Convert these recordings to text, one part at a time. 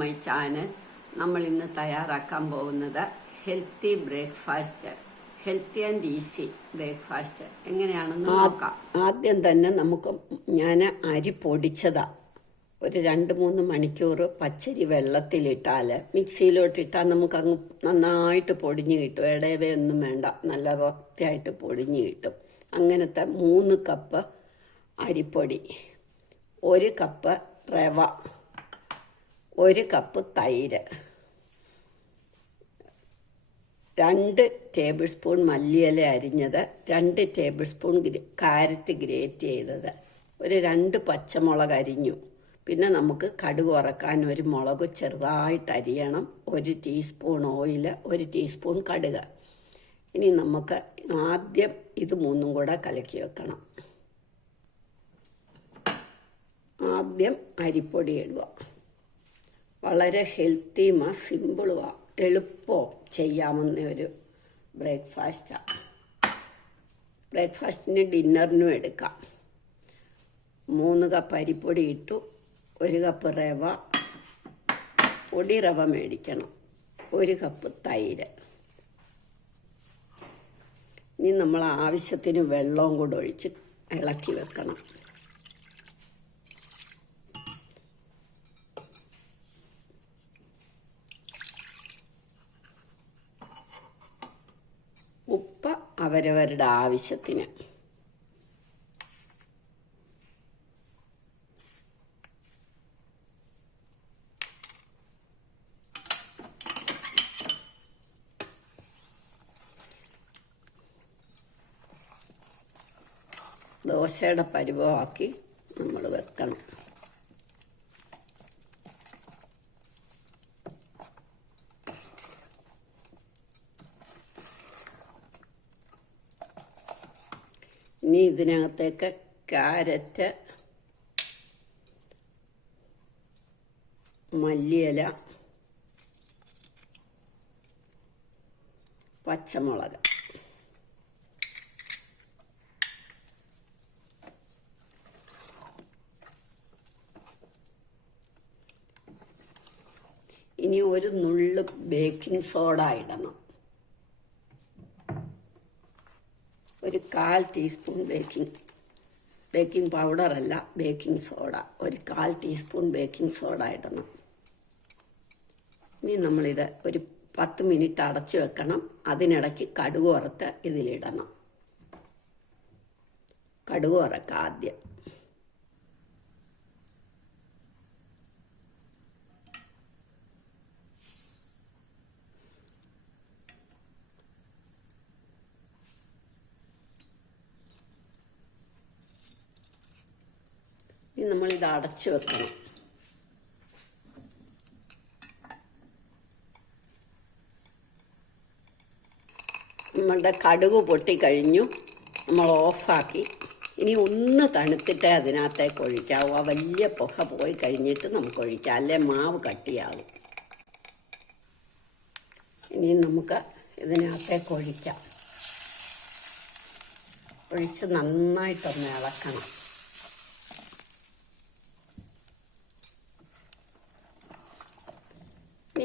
My channel. നമ്മൾ ഇന്ന് തയ്യാറാക്കാൻ പോകുന്നത് healthy breakfast, healthy and easy breakfast എങ്ങനെയാണെന്ന് നോക്കാം. ആദ്യം തന്നെ ഞാൻ അരി പൊടിച്ചതാ. ഒരു 2-3 മണിക്കൂർ പച്ചരി വെള്ളത്തിലിട്ടാൽ മിക്സിയിലോട്ടിട്ടാൽ നമുക്ക് അങ്ങ് നന്നായിട്ട് പൊടിഞ്ഞ് കിട്ടും. ഇടവയൊന്നും വേണ്ട, നല്ല വൃത്തിയായിട്ട് പൊടിഞ്ഞ് കിട്ടും. അങ്ങനത്തെ 3 കപ്പ് അരിപ്പൊടി, 1 കപ്പ് റവ, 1 കപ്പ് തൈര്, 2 ടേബിൾ സ്പൂൺ മല്ലിയില അരിഞ്ഞത്, 2 ടേബിൾ സ്പൂൺ കാരറ്റ് ഗ്രേറ്റ് ചെയ്തത്, ഒരു 2 പച്ചമുളക് അരിഞ്ഞു. പിന്നെ നമുക്ക് കടുക് വറക്കാൻ ഒരു മുളക് ചെറുതായിട്ട് അരിയണം, 1 ടീസ്പൂൺ ഓയിൽ, 1 ടീസ്പൂൺ കടുക്. ഇനി നമുക്ക് ആദ്യം ഇത് 3 കൂടെ കലക്കി വെക്കണം. ആദ്യം അരിപ്പൊടി ഇടുക. വളരെ ഹെൽത്തിയുമാണ്, സിമ്പിളുമാണ്, എളുപ്പവും ചെയ്യാവുന്ന ഒരു ബ്രേക്ക്ഫാസ്റ്റാണ്. ബ്രേക്ക്ഫാസ്റ്റിന് ഡിന്നറിനും എടുക്കാം. 3 കപ്പ് അരിപ്പൊടി ഇട്ടു, 1 കപ്പ് റവ, പൊടി റവ മേടിക്കണം, 1 കപ്പ് തൈര്. ഇനി നമ്മൾ ആവശ്യത്തിന് വെള്ളവും കൂടെ ഒഴിച്ച് ഇളക്കി വെക്കണം. ഉപ്പ് അവരവരുടെ ആവശ്യത്തിന്. ദോശയുടെ പരുവമാക്കി നമ്മൾ വെക്കണം. ഇനി ഇതിനകത്തേക്ക് ക്യാരറ്റ്, മല്ലിയില, പച്ചമുളക്, ഇനി ഒരു നുള്ളു ബേക്കിംഗ് സോഡ ഇടണം. ഒരു 1/4 ടീസ്പൂൺ ബേക്കിംഗ് പൗഡർ അല്ല, ബേക്കിംഗ് സോഡ. ഒരു 1/4 ടീസ്പൂൺ ബേക്കിംഗ് സോഡ ഇടണം. ഇനി നമ്മളിത് ഒരു 10 മിനിറ്റ് അടച്ചു വെക്കണം. അതിനിടയ്ക്ക് കടുക് വറുത്ത് ഇതിലിടണം. കടുക് വറക്ക ആദ്യം. ഇനി നമ്മളിത് അടച്ചു വെക്കണം. നമ്മളുടെ കടുക് പൊട്ടിക്കഴിഞ്ഞു, നമ്മൾ ഓഫാക്കി. ഇനി ഒന്ന് തണുത്തിട്ടേ അതിനകത്തേക്ക് ഒഴിക്കാവൂ. ആ വലിയ പുക പോയി കഴിഞ്ഞിട്ട് നമുക്ക് ഒഴിക്കാം, അല്ലേ മാവ് കട്ടിയാവും. ഇനി നമുക്ക് ഇതിനകത്തേക്ക് ഒഴിക്കാം. ഒഴിച്ച് നന്നായിട്ടൊന്ന് ഇളക്കണം.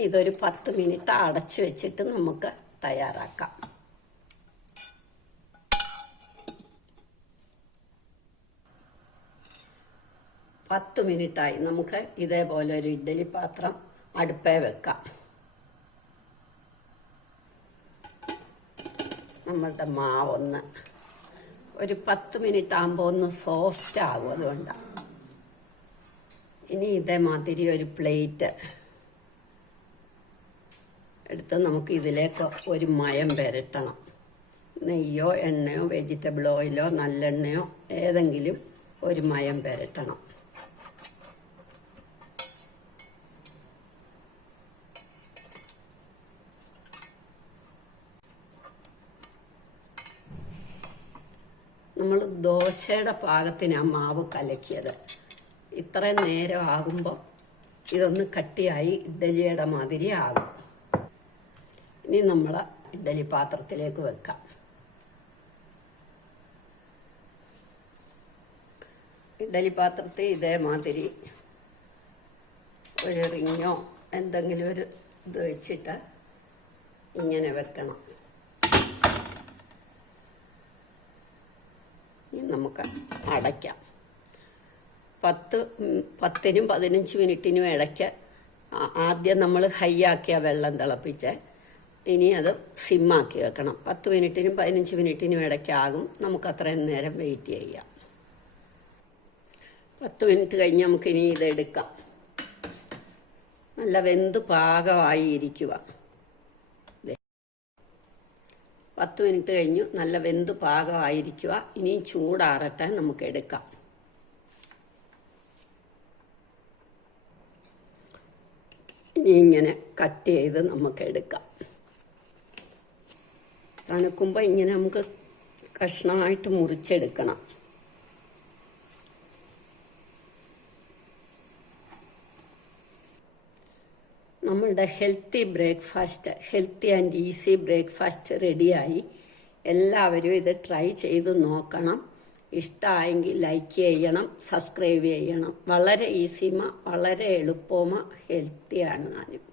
ഇതൊരു 10 മിനിറ്റ് അടച്ചു വെച്ചിട്ട് നമുക്ക് തയ്യാറാക്കാം. പത്ത് മിനിറ്റായി. നമുക്ക് ഇതേപോലെ ഒരു ഇഡ്ഡലി പാത്രം അടുപ്പേ വെക്കാം. നമ്മളുടെ മാവൊന്ന് ഒരു 10 മിനിറ്റ് ആകുമ്പോൾ ഒന്ന് സോഫ്റ്റ് ആകും, അതുകൊണ്ടാണ്. ഇനി ഇതേമാതിരി ഒരു പ്ലേറ്റ് എടുത്ത് നമുക്ക് ഇതിലേക്ക് ഒരു മയം പുരട്ടണം. നെയ്യോ എണ്ണയോ വെജിറ്റബിൾ ഓയിലോ നല്ലെണ്ണയോ ഏതെങ്കിലും ഒരു മയം പുരട്ടണം. നമ്മൾ ദോശയുടെ പാകത്തിന് ആ മാവ് കലക്കിയത്. ഇത്രയും നേരം ആകുമ്പോൾ ഇതൊന്ന് കട്ടിയായി ഇഡ്ഡലിയുടെ മാതിരി ആകും. ഇനി നമ്മൾ ഇഡ്ഡലി പാത്രത്തിലേക്ക് വെക്കാം. ഇഡ്ഡലി പാത്രത്തിൽ ഇതേമാതിരി ഒരു റിങ്ങോ എന്തെങ്കിലും ഒരു ഇത് വെച്ചിട്ട് ഇങ്ങനെ വെക്കണം. ഇനി നമുക്ക് അടയ്ക്കാം. 10-നും 15 മിനിറ്റിനും ഇടയ്ക്ക് ആദ്യം നമ്മൾ ഹൈ ആക്കിയ വെള്ളം തിളപ്പിച്ച് ഇനി അത് സിമ്മാക്കി വെക്കണം. 10 മിനിറ്റിനും 15 മിനിറ്റിനും ഇടയ്ക്കാകും. നമുക്ക് അത്രയും നേരം വെയിറ്റ് ചെയ്യാം. 10 മിനിറ്റ് കഴിഞ്ഞ് നമുക്കിനി ഇതെടുക്കാം. നല്ല വെന്ത് പാകമായി ഇരിക്കുക. 10 മിനിറ്റ് കഴിഞ്ഞു. നല്ല വെന്ത് പാകമായിരിക്കുക. ഇനിയും ചൂടാറട്ടെ, നമുക്ക് എടുക്കാം. ഇനി ഇങ്ങനെ കട്ട് ചെയ്ത് നമുക്ക് എടുക്കാം. തണുക്കുമ്പോൾ ഇങ്ങനെ നമുക്ക് കഷ്ണമായിട്ട് മുറിച്ചെടുക്കണം. നമ്മളുടെ ഹെൽത്തി ആൻഡ് ഈസി ബ്രേക്ക്ഫാസ്റ്റ് റെഡിയായി. എല്ലാവരും ഇത് ട്രൈ ചെയ്ത് നോക്കണം. ഇഷ്ടമായെങ്കിൽ ലൈക്ക് ചെയ്യണം, സബ്സ്ക്രൈബ് ചെയ്യണം. വളരെ ഈസിയുമാണ്, വളരെ എളുപ്പവുമാണ്, ഹെൽത്തിയാണ് താനും.